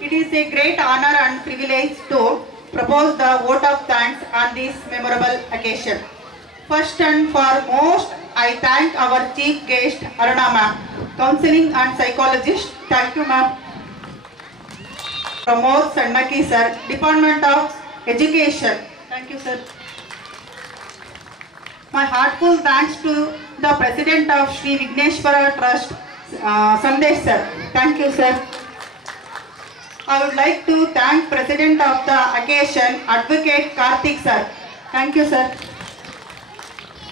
It is a great honor and privilege to propose the vote of thanks on this memorable occasion. First and foremost, I thank our chief guest Aruna ma'am, counseling and psychologist. Thank you ma'am. Pramod Sannaki sir, Department of Education. Thank you sir. My heartful thanks to the President of Sri Vigneshwara Trust, Sandesh sir. Thank you sir. I would like to thank President of the occasion, Advocate Karthik sir. Thank you sir.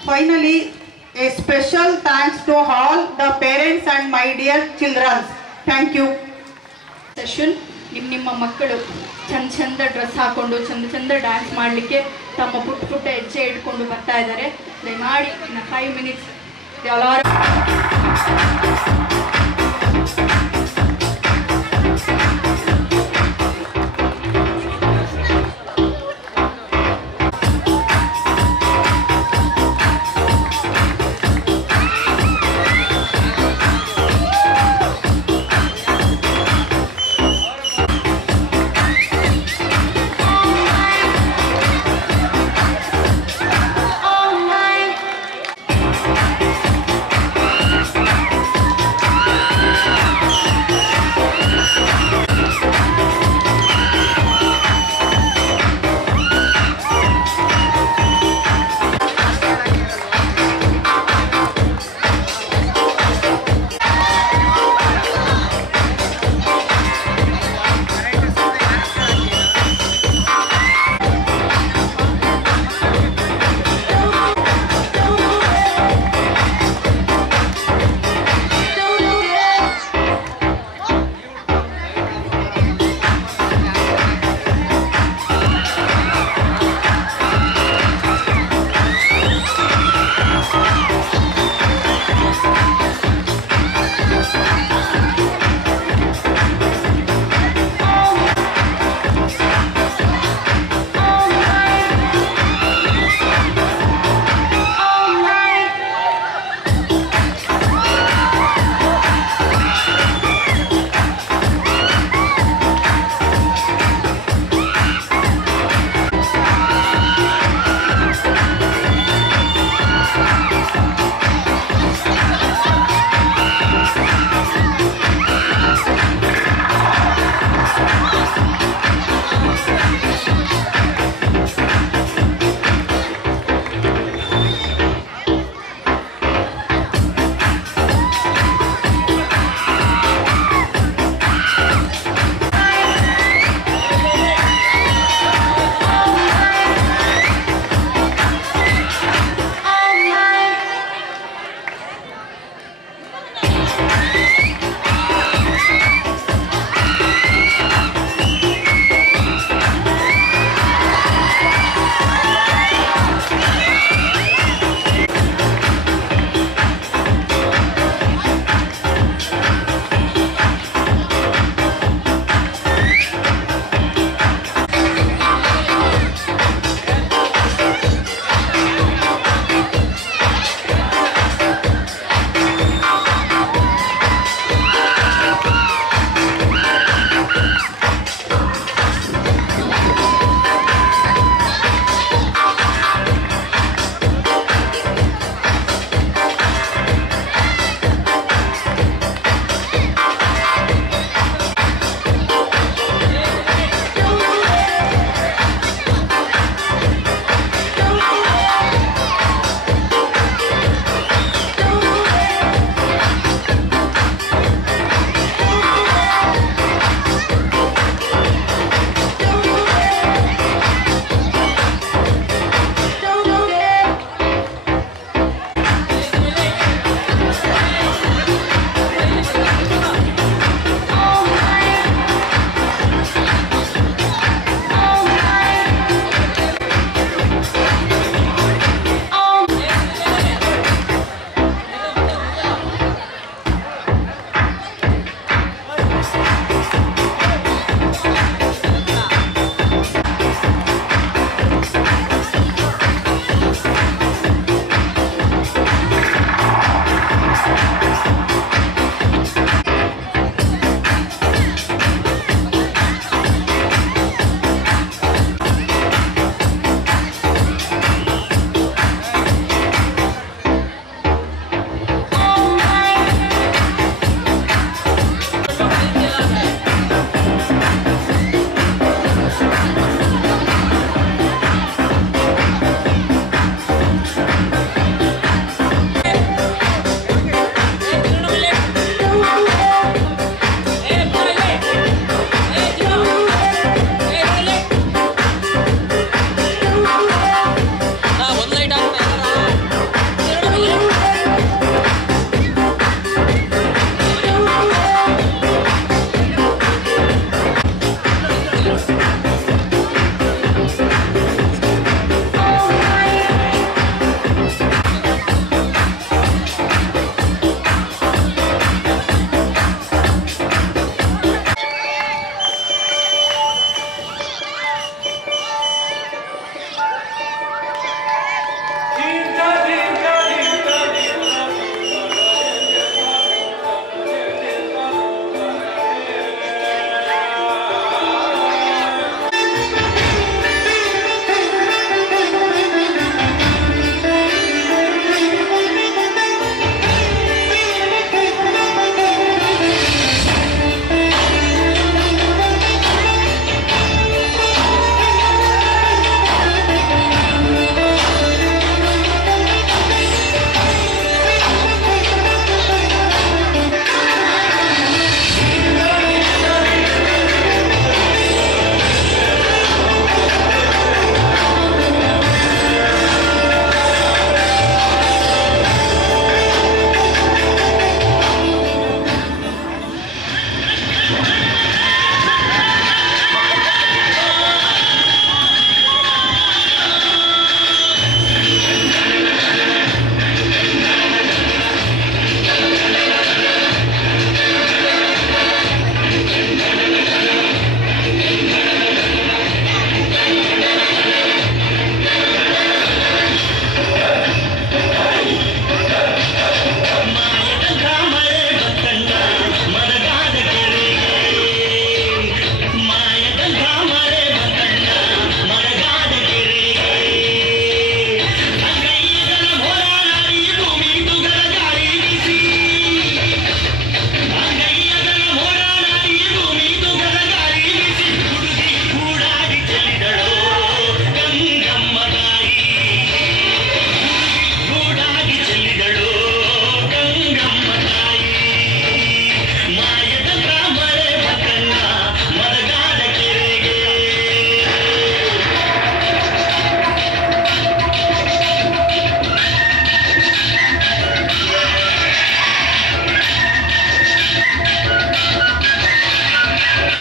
Finally, a special thanks to all the parents and my dear children. Thank you. Session ನಿಮ್ಮ ಮಕ್ಕಳು ಚಂದ dress ಹಾಕೊಂಡು ಚಂದ dance ಮಾಡಲಿಕ್ಕೆ ತಮ್ಮ ಪುಟ್ಟ ಹೆಜ್ಜೆ ಇಟ್ಕೊಂಡು ಬರ್ತಾ ಇದ್ದಾರೆ. ದಯಮಾಡಿ ಇನ್ನು 5 ಮಿನಿಟ್ಸ್ ಎಲ್ಲರೂ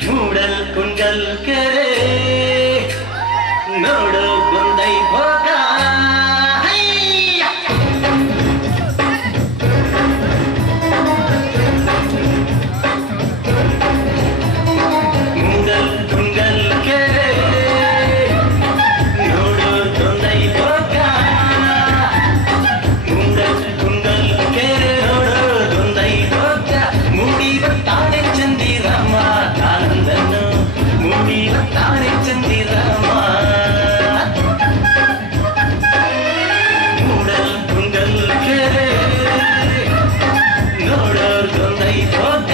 ಮೂಡಲ್ ಕುಂಡಲ್ ಕೆರೆ ನೋಡು ಗೊಂದೈ ಭೋಗ ಮೂಡಲ್ ಕುಂಡಲ್ ಕೆರೆ ನೋಡು ಗೊಂದೈ ಭೋಗ ಮೂಡಲ್ ಕುಂಡಲ್ ಕೆರೆ ನೋಡು ಗೊಂದೈ ಭೋಗ ಮೂಡಿ ಬರ್ತಾನೆ ಚಂದಿರಮ್ಮ ಆನಂದನು ಮೂಡಿ ಬರ್ತಾನೆ ಚಂದಿರಮ್ಮ ಮೂಡಲ್ ಕುಂಡಲ್ ಕೆರೆ ನೋಡೋರ್ ಗೊಂದೈ ಭೋಗ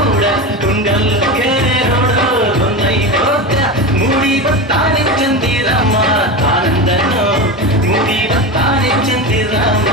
ಮೂಡಲ್ ಕುಂಡಲ್ ಕೆರೆ ನೋಡೋರ್ ಗೊಂದೈ ಭೋಗ ಮೂಡಿ ಬರ್ತಾನೆ ಚಂದಿರಮ್ಮ ಆನಂದನು ಮೂಡಿ ಬರ್ತಾನೆ ಚಂದಿರಮ್ಮ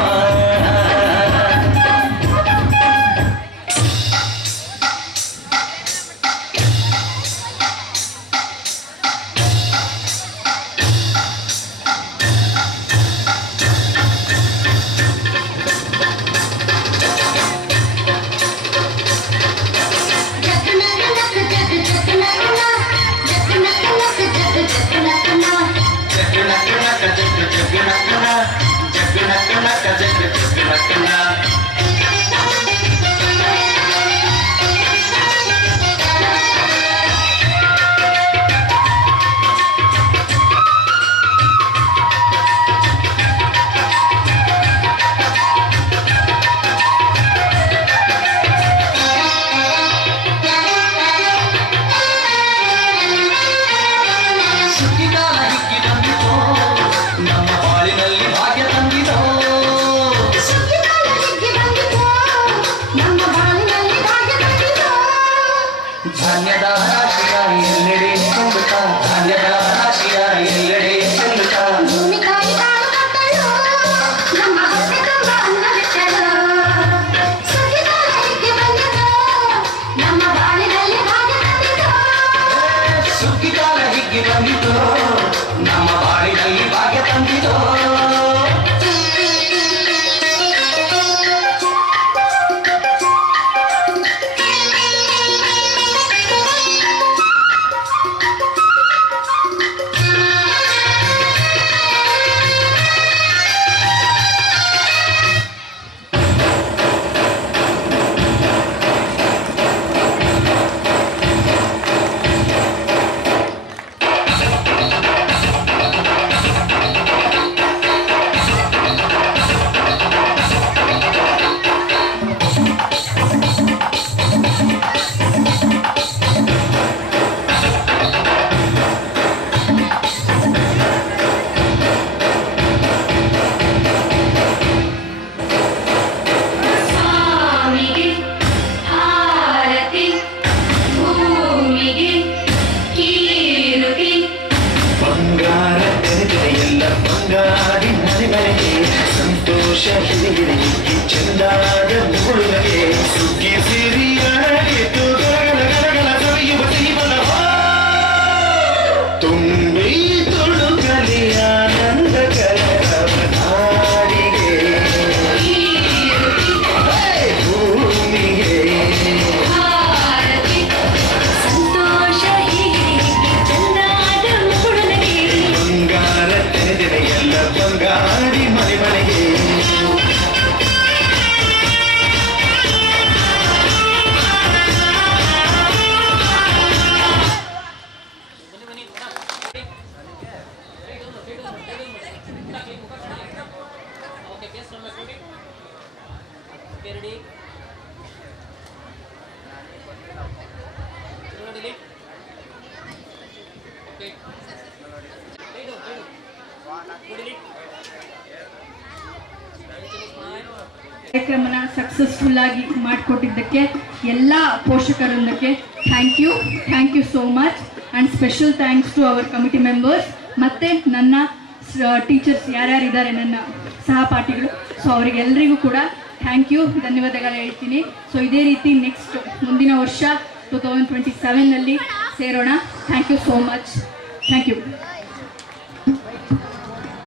ಧಾನ್ಯದ ರಾಶಿಯ ಎಲ್ಲೆಡೆ ಚೆಲ್ಲುತ್ತ ಧಾನ್ಯದ ರಾಶಿಯ ಎಲ್ಲೆಡೆ ಚೆಲ್ಲುತ್ತ ಸುಗ್ಗಿಕಾಲ ಹಿಗ್ಗಿ ಬಂದಿತು ನಮ್ಮ ಬಾಳಿನಲ್ಲಿ ಭಾಗ್ಯ ತಂದಿತು ಬಂಗಾರಿ ಮನೆಗಳಿಗೆ ಸಂತೋಷ ಹಿರಿಗಿರಿ ಚಂದಾದ ಮುಳುಗಗೆ ಸುಗ್ಗಿ ಸಿರಿಯಾಗಿ ಗಲಗಲ ಸವಿಯುವ ಜೀವನವ ತುಂಬಿ ತುಳುಕಲಿ ಆನಂದಕರ ನಾಡಿಗೆ ಭೂಮಿಗೆ ಬಂಗಾರಿ ಮನೆ ಮನೆಗೆ ಕಾರ್ಯಕ್ರಮನ ಸಕ್ಸಸ್ಫುಲ್ ಆಗಿ ಮಾಡಿಕೊಟ್ಟಿದ್ದಕ್ಕೆ ಎಲ್ಲ ಪೋಷಕರೊಂದಕ್ಕೆ thank you so much and special thanks to our committee members ಮತ್ತು ನನ್ನ ಟೀಚರ್ಸ್ ಯಾರ್ಯಾರಿದ್ದಾರೆ ನನ್ನ ಸಹಪಾಠಿಗಳು ಸೊ ಅವರಿಗೆಲ್ಲರಿಗೂ ಕೂಡ ಥ್ಯಾಂಕ್ ಯು ಧನ್ಯವಾದಗಳು ಹೇಳ್ತೀನಿ. ಸೊ ಇದೇ ರೀತಿ ನೆಕ್ಸ್ಟ್ ಮುಂದಿನ ವರ್ಷ 2027ನಲ್ಲಿ ಸೇರೋಣ. Thank you so much. Thank you.